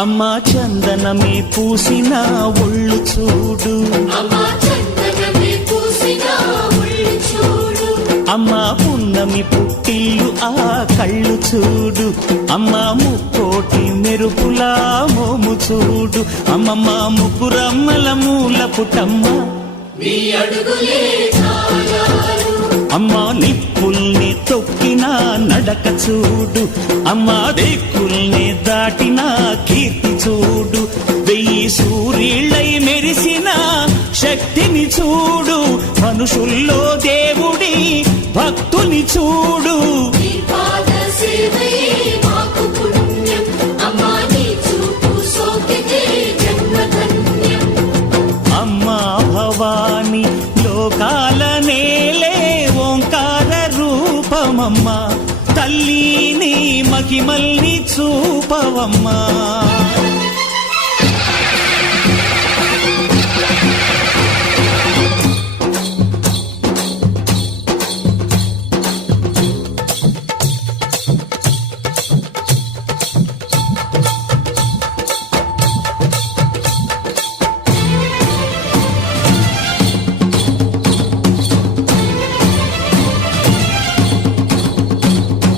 అమ్మా చందనమే పూసిన ఒళ్ళు చూడు, అమ్మా పున్నమి పుట్టిల్లు ఆ కళ్ళు చూడు, అమ్మా ముక్కోటి మెరుపులా మోము చూడు, అమ్మమ్మ ముగ్గురమ్మల మూల పుటమ్మ అమ్మా నిప్పుల్ని తొక్కిన నడక చూడు, అమ్మా దిక్కుల్ని దాటిన కీర్తి చూడు, 1000 సూర్యుళ్ళై మెరిసిన శక్తిని చూడు, మనుషుల్లో దేవుడి భక్తుని చూడు. అమ్మా భవాని లోకాల నేలే ఓంకార రూపమమ్మా, తల్లిని మహిమల్ని చూపవమ్మా.